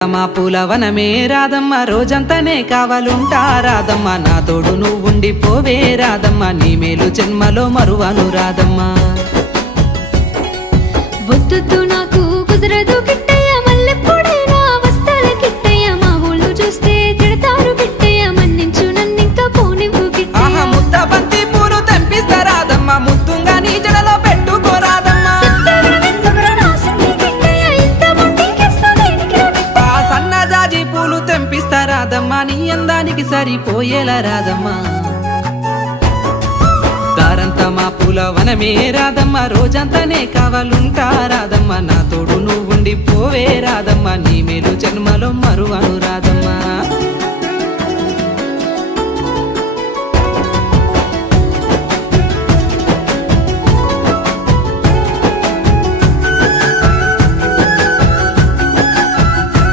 మా పూలవనమే రాధమ్మ రోజంతానే కావాలుంటా రాధమ్మ నా తోడు నువ్వుండి పోవే రాధమ్మ నీ మేలు జన్మలో మరువను రాధమ్మ వద్దు నాకు కుదరదు కిట్టయ్య మల్లెప్పుడైనా వస్తాల కిట్టయ్య మా ఊళ్ళు చూస్తే తిడతారు కిట్టయ్య మన్నించు నన్నింకా పోనివ్వు కిట్టయ్య ముద్ద బంతి పూలు తెంపిస్తా రాధమ్మ ముద్దుంగా నీ జడలో పెట్టుకో రాధమ్మ సన్నజాజి పూలు తెంపిస్తా రాధమ్మ నీ అందానికి సరిపోయేలా రాధమ్మ దారంతా మా పూలవనమే రాధమ్మ రోజంతానే కావాలుంటా రాధమ్మ నా తోడు నువ్వుండి పోవే రాధమ్మ నీ మేలు జన్మలో మరువను రాధమ్మ